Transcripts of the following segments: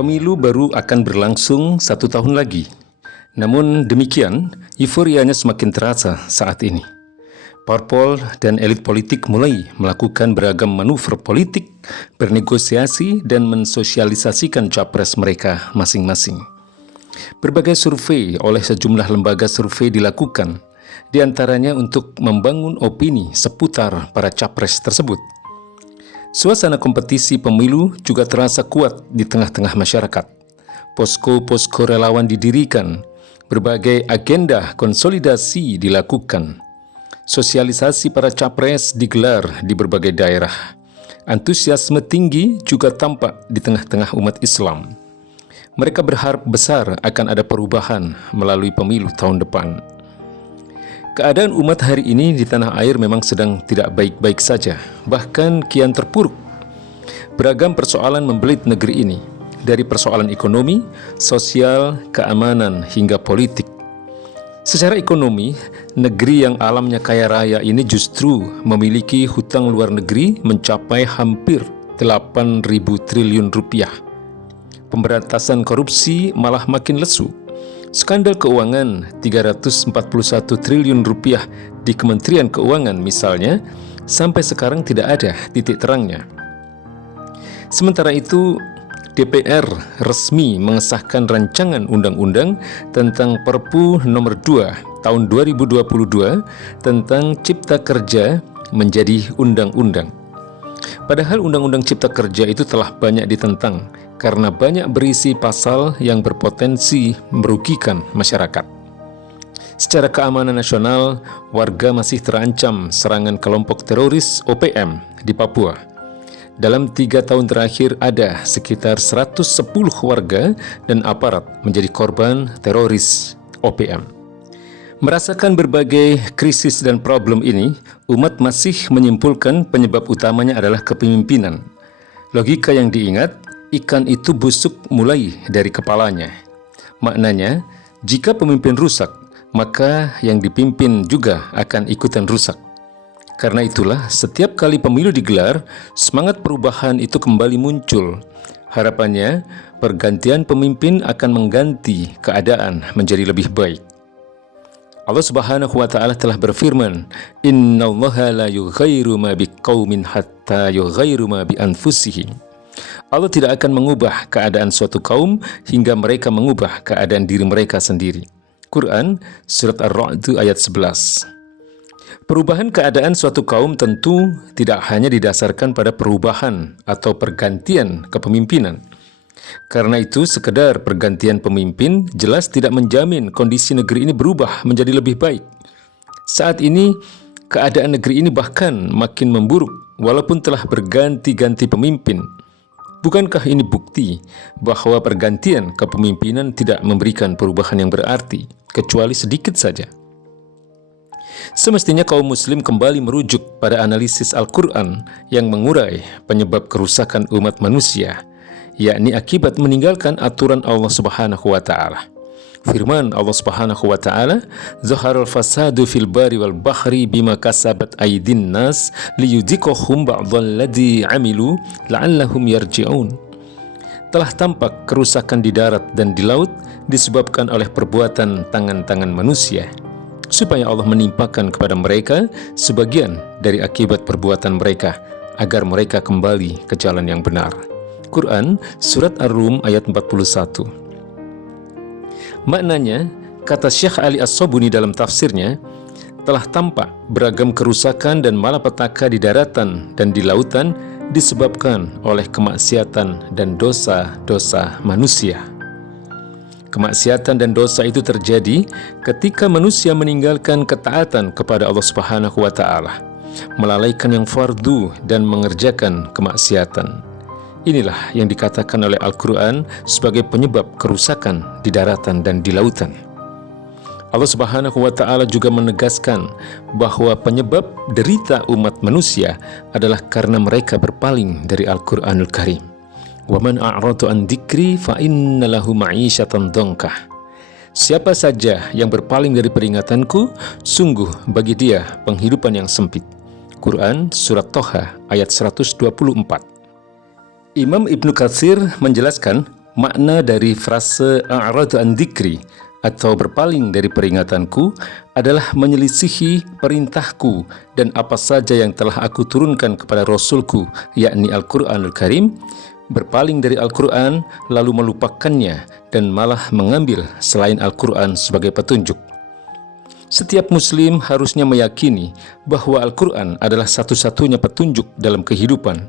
Pemilu baru akan berlangsung 1 tahun lagi. Namun demikian, euforianya semakin terasa saat ini. Parpol dan elit politik mulai melakukan beragam manuver politik, bernegosiasi, dan mensosialisasikan capres mereka masing-masing. Berbagai survei oleh sejumlah lembaga survei dilakukan, di antaranya untuk membangun opini seputar para capres tersebut. Suasana kompetisi pemilu juga terasa kuat di tengah-tengah masyarakat. Posko-posko relawan didirikan, berbagai agenda konsolidasi dilakukan. Sosialisasi para capres digelar di berbagai daerah. Antusiasme tinggi juga tampak di tengah-tengah umat Islam. Mereka berharap besar akan ada perubahan melalui pemilu tahun depan. Keadaan umat hari ini di tanah air memang sedang tidak baik-baik saja, bahkan kian terpuruk. Beragam persoalan membelit negeri ini, dari persoalan ekonomi, sosial, keamanan, hingga politik. Secara ekonomi, negeri yang alamnya kaya raya ini justru memiliki hutang luar negeri mencapai hampir 8.000 triliun rupiah. Pemberantasan korupsi malah makin lesu. Skandal keuangan 341 triliun rupiah di Kementerian Keuangan misalnya, sampai sekarang tidak ada titik terangnya. Sementara itu, DPR resmi mengesahkan rancangan undang-undang tentang Perpu nomor 2 tahun 2022 tentang Cipta Kerja menjadi undang-undang. Padahal Undang-Undang Cipta Kerja itu telah banyak ditentang karena banyak berisi pasal yang berpotensi merugikan masyarakat. Secara keamanan nasional, warga masih terancam serangan kelompok teroris OPM di Papua. Dalam 3 tahun terakhir ada sekitar 110 warga dan aparat menjadi korban teroris OPM. Merasakan berbagai krisis dan problem ini, umat masih menyimpulkan penyebab utamanya adalah kepemimpinan. Logika yang diingat, ikan itu busuk mulai dari kepalanya. Maknanya, jika pemimpin rusak, maka yang dipimpin juga akan ikutan rusak. Karena itulah, setiap kali pemilu digelar, semangat perubahan itu kembali muncul. Harapannya, pergantian pemimpin akan mengganti keadaan menjadi lebih baik. Allah Subhanahu wa Ta'ala telah berfirman, "Innallaha la yughayyiru ma biqaumin hatta yughayyiru ma bi anfusihim." Allah tidak akan mengubah keadaan suatu kaum hingga mereka mengubah keadaan diri mereka sendiri. Quran Surat Ar-Ra'd ayat 11. Perubahan keadaan suatu kaum tentu tidak hanya didasarkan pada perubahan atau pergantian kepemimpinan. Karena itu, sekedar pergantian pemimpin jelas tidak menjamin kondisi negeri ini berubah menjadi lebih baik. Saat ini, keadaan negeri ini bahkan makin memburuk walaupun telah berganti-ganti pemimpin. Bukankah ini bukti bahwa pergantian kepemimpinan tidak memberikan perubahan yang berarti, kecuali sedikit saja? Semestinya kaum muslim kembali merujuk pada analisis Al-Quran yang mengurai penyebab kerusakan umat manusia, yakni akibat meninggalkan aturan Allah Subhanahu wa Ta'ala. Firman Allah Subhanahu wa Ta'ala, "Zaharal fasadu fil bari wal bahri bima kasabat aydin nas liyudhiqahum ba'dalladzi 'amilu la'allahum yarji'un." Telah tampak kerusakan di darat dan di laut disebabkan oleh perbuatan tangan-tangan manusia, supaya Allah menimpakan kepada mereka sebagian dari akibat perbuatan mereka, agar mereka kembali ke jalan yang benar. Quran Surat Ar-Rum ayat 41. Maknanya, kata Syekh Ali As-Sobuni dalam tafsirnya, telah tampak beragam kerusakan dan malapetaka di daratan dan di lautan disebabkan oleh kemaksiatan dan dosa-dosa manusia. Kemaksiatan dan dosa itu terjadi ketika manusia meninggalkan ketaatan kepada Allah Subhanahu wa Ta'ala, melalaikan yang fardu dan mengerjakan kemaksiatan. Inilah yang dikatakan oleh Al-Quran sebagai penyebab kerusakan di daratan dan di lautan. Allah Subhanahu wa Ta'ala juga menegaskan bahwa penyebab derita umat manusia adalah karena mereka berpaling dari Al-Quranul Karim. "Waman a'radu an dzikri fa inna lahu ma'isyatan dhankah." Siapa saja yang berpaling dari peringatanku, sungguh bagi dia penghidupan yang sempit. Quran Surat Toha ayat 124. Imam Ibnu Katsir menjelaskan, makna dari frase a'radu an dzikri atau berpaling dari peringatanku adalah menyelisihi perintahku dan apa saja yang telah aku turunkan kepada Rasulku, yakni Al-Quranul Karim, berpaling dari Al-Quran lalu melupakannya dan malah mengambil selain Al-Quran sebagai petunjuk. Setiap muslim harusnya meyakini bahwa Al-Quran adalah satu-satunya petunjuk dalam kehidupan.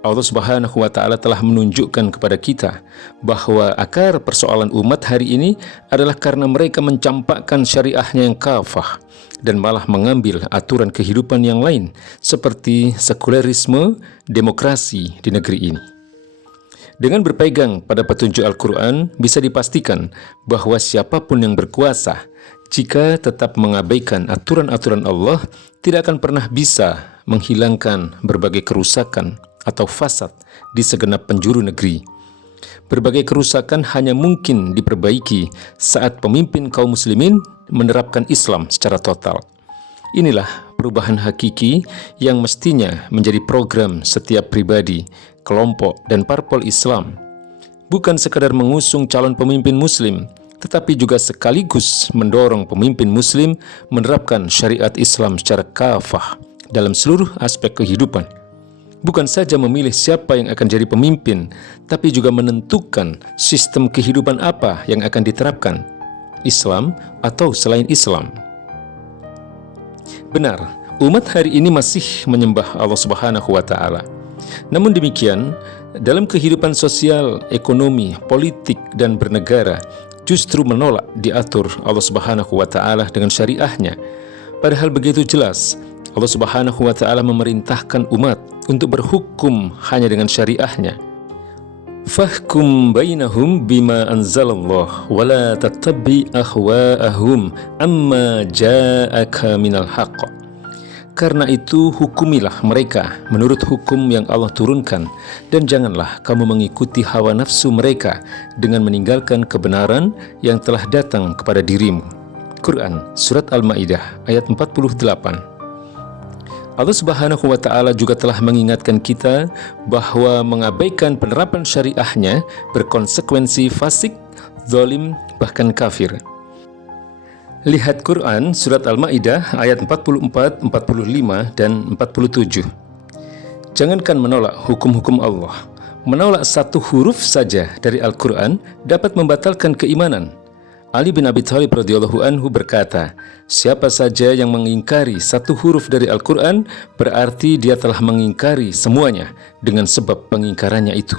Allah Subhanahu wa Ta'ala telah menunjukkan kepada kita bahwa akar persoalan umat hari ini adalah karena mereka mencampakkan syariahnya yang kafah dan malah mengambil aturan kehidupan yang lain seperti sekulerisme, demokrasi di negeri ini. Dengan berpegang pada petunjuk Al-Quran, bisa dipastikan bahwa siapapun yang berkuasa, jika tetap mengabaikan aturan-aturan Allah, tidak akan pernah bisa menghilangkan berbagai kerusakan atau fasad di segenap penjuru negeri. Berbagai kerusakan hanya mungkin diperbaiki saat pemimpin kaum muslimin menerapkan Islam secara total. Inilah perubahan hakiki yang mestinya menjadi program setiap pribadi, kelompok, dan parpol Islam. Bukan sekadar mengusung calon pemimpin muslim, tetapi juga sekaligus mendorong pemimpin muslim menerapkan syariat Islam secara kafah dalam seluruh aspek kehidupan. Bukan saja memilih siapa yang akan jadi pemimpin, tapi juga menentukan sistem kehidupan apa yang akan diterapkan, Islam atau selain Islam. Benar, umat hari ini masih menyembah Allah Subhanahu wa Ta'ala. Namun demikian, dalam kehidupan sosial, ekonomi, politik, dan bernegara, justru menolak diatur Allah Subhanahu wa Ta'ala dengan syariahnya. Padahal begitu jelas, Allah Subhanahu wa Ta'ala memerintahkan umat untuk berhukum hanya dengan syariahnya. Fahkum bainahum bima anzalallah wa la tattabi ahwa'ahum amma ja'aka minal haqq. Karena itu hukumilah mereka menurut hukum yang Allah turunkan, dan janganlah kamu mengikuti hawa nafsu mereka dengan meninggalkan kebenaran yang telah datang kepada dirimu. Quran Surat Al-Ma'idah ayat 48. Allah Subhanahu wa Ta'ala juga telah mengingatkan kita bahwa mengabaikan penerapan syariahnya berkonsekuensi fasik, zalim, bahkan kafir. Lihat Quran Surat Al-Ma'idah ayat 44, 45, dan 47. Jangankan menolak hukum-hukum Allah, menolak satu huruf saja dari Al-Quran dapat membatalkan keimanan. Ali bin Abi Thalib radhiyallahu anhu berkata, siapa saja yang mengingkari satu huruf dari Al-Quran, berarti dia telah mengingkari semuanya dengan sebab pengingkarannya itu.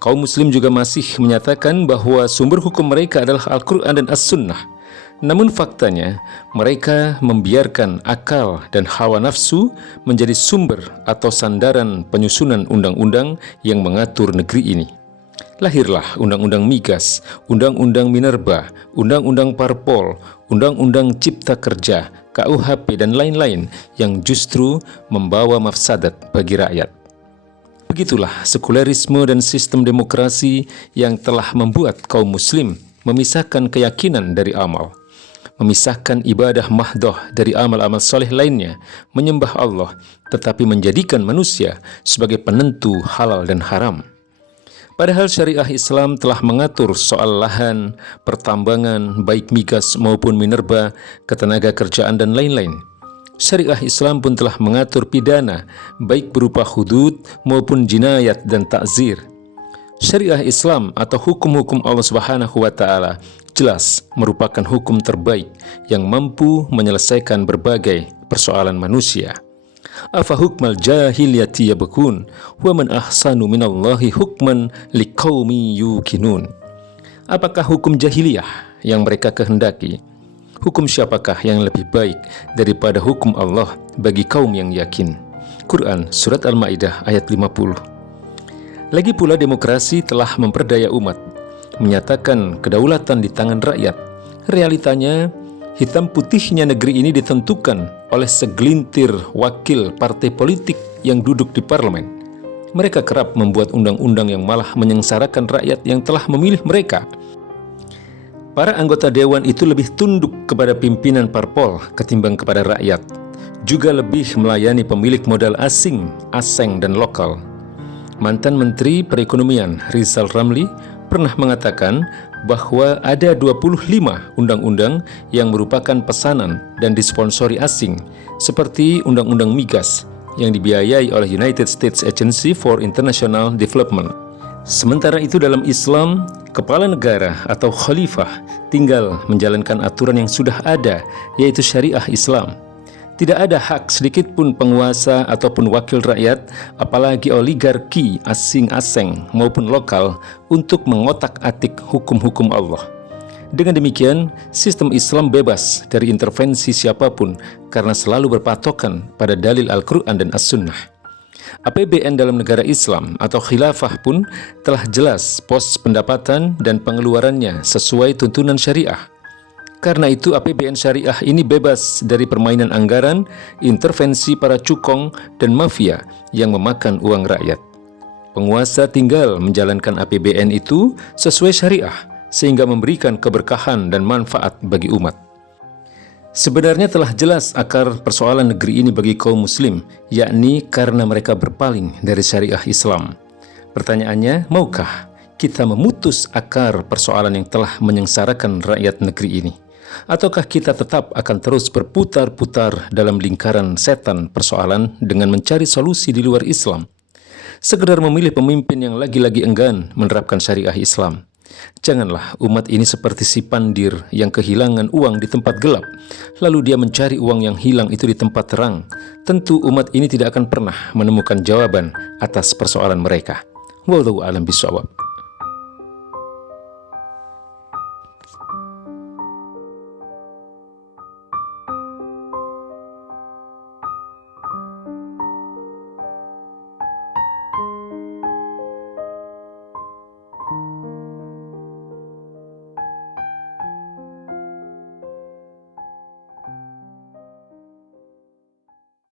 Kaum muslim juga masih menyatakan bahwa sumber hukum mereka adalah Al-Quran dan As-Sunnah. Namun faktanya, mereka membiarkan akal dan hawa nafsu menjadi sumber atau sandaran penyusunan undang-undang yang mengatur negeri ini. Lahirlah Undang-Undang Migas, Undang-Undang Minerba, Undang-Undang Parpol, Undang-Undang Cipta Kerja, KUHP, dan lain-lain yang justru membawa mafsadat bagi rakyat. Begitulah sekulerisme dan sistem demokrasi yang telah membuat kaum muslim memisahkan keyakinan dari amal, memisahkan ibadah mahdoh dari amal-amal soleh lainnya, menyembah Allah, tetapi menjadikan manusia sebagai penentu halal dan haram. Padahal syariah Islam telah mengatur soal lahan, pertambangan, baik migas maupun minerba, ketenaga kerjaan, dan lain-lain. Syariah Islam pun telah mengatur pidana, baik berupa hudud maupun jinayat dan takzir. Syariah Islam atau hukum-hukum Allah Subhanahu wa Ta'ala jelas merupakan hukum terbaik yang mampu menyelesaikan berbagai persoalan manusia. Afa hukmal jahiliyati yabghun wa man ahsanu minallahi hukman liqaumi yuqinun. Apakah hukum jahiliyah yang mereka kehendaki? Hukum siapakah yang lebih baik daripada hukum Allah bagi kaum yang yakin? Quran Surat Al-Ma'idah ayat 50. Lagi pula demokrasi telah memperdaya umat, menyatakan kedaulatan di tangan rakyat. Realitanya, hitam putihnya negeri ini ditentukan oleh segelintir wakil partai politik yang duduk di parlemen. Mereka kerap membuat undang-undang yang malah menyengsarakan rakyat yang telah memilih mereka. Para anggota dewan itu lebih tunduk kepada pimpinan parpol ketimbang kepada rakyat, juga lebih melayani pemilik modal asing, dan lokal. Mantan Menteri Perekonomian Rizal Ramli pernah mengatakan bahwa ada 25 undang-undang yang merupakan pesanan dan disponsori asing, seperti Undang-Undang Migas yang dibiayai oleh United States Agency for International Development. Sementara itu dalam Islam, kepala negara atau khalifah tinggal menjalankan aturan yang sudah ada, yaitu syariah Islam. Tidak ada hak sedikit pun penguasa ataupun wakil rakyat, apalagi oligarki asing-asing maupun lokal, untuk mengotak-atik hukum-hukum Allah. Dengan demikian, sistem Islam bebas dari intervensi siapapun karena selalu berpatokan pada dalil Al-Quran dan As-Sunnah. APBN dalam negara Islam atau khilafah pun telah jelas pos pendapatan dan pengeluarannya sesuai tuntunan syariah. Karena itu APBN syariah ini bebas dari permainan anggaran, intervensi para cukong dan mafia yang memakan uang rakyat. Penguasa tinggal menjalankan APBN itu sesuai syariah sehingga memberikan keberkahan dan manfaat bagi umat. Sebenarnya telah jelas akar persoalan negeri ini bagi kaum muslim, yakni karena mereka berpaling dari syariah Islam. Pertanyaannya, maukah kita memutus akar persoalan yang telah menyengsarakan rakyat negeri ini? Ataukah kita tetap akan terus berputar-putar dalam lingkaran setan persoalan dengan mencari solusi di luar Islam? Sekedar memilih pemimpin yang lagi-lagi enggan menerapkan syariah Islam. Janganlah umat ini seperti si pandir yang kehilangan uang di tempat gelap, lalu dia mencari uang yang hilang itu di tempat terang. Tentu umat ini tidak akan pernah menemukan jawaban atas persoalan mereka. Wallahu a'lam bishawab.